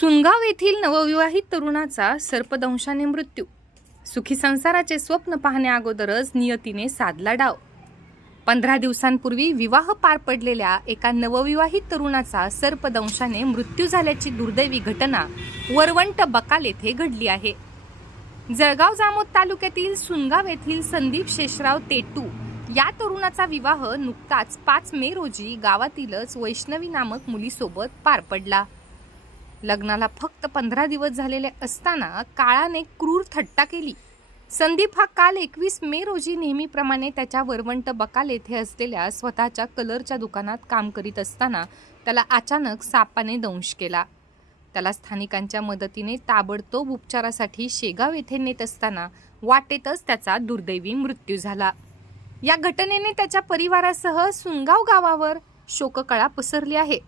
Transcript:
Sungaon येथील नवविवाहित तरुणाचा सर्पदंशाने मृत्यू. सुखी संसाराचे स्वप्न पाहण्या अगोदरच नियतीने साधला डाव. पंधरा दिवसांपूर्वी विवाह पार पडलेल्या एका नवविवाहित तरुणाचा सर्पदंशाने मृत्यू झाल्याची दुर्दैवी घटना वरवंट बकाल येथे घडली आहे. जळगाव जामोद तालुक्यातील सुनगाव येथील संदीप शेषराव तेटू या तरुणाचा विवाह नुकताच पाच मे रोजी गावातीलच वैष्णवी नामक मुलीसोबत पार पडला. लग्नाला फक्त पंधरा दिवस झालेले असताना काळाने क्रूर थट्टा केली. संदीप हा काल एकवीस मे रोजी नेहमीप्रमाणे त्याच्या वरवंट बकाल येथे असलेल्या स्वतःच्या कलरच्या दुकानात काम करीत असताना त्याला अचानक सापाने दंश केला. त्याला स्थानिकांच्या मदतीने ताबडतोब उपचारासाठी शेगाव येथे नेत असताना वाटेतच त्याचा दुर्दैवी मृत्यू झाला. या घटनेने त्याच्या परिवारासह सुनगाव गावावर शोककळा पसरली आहे.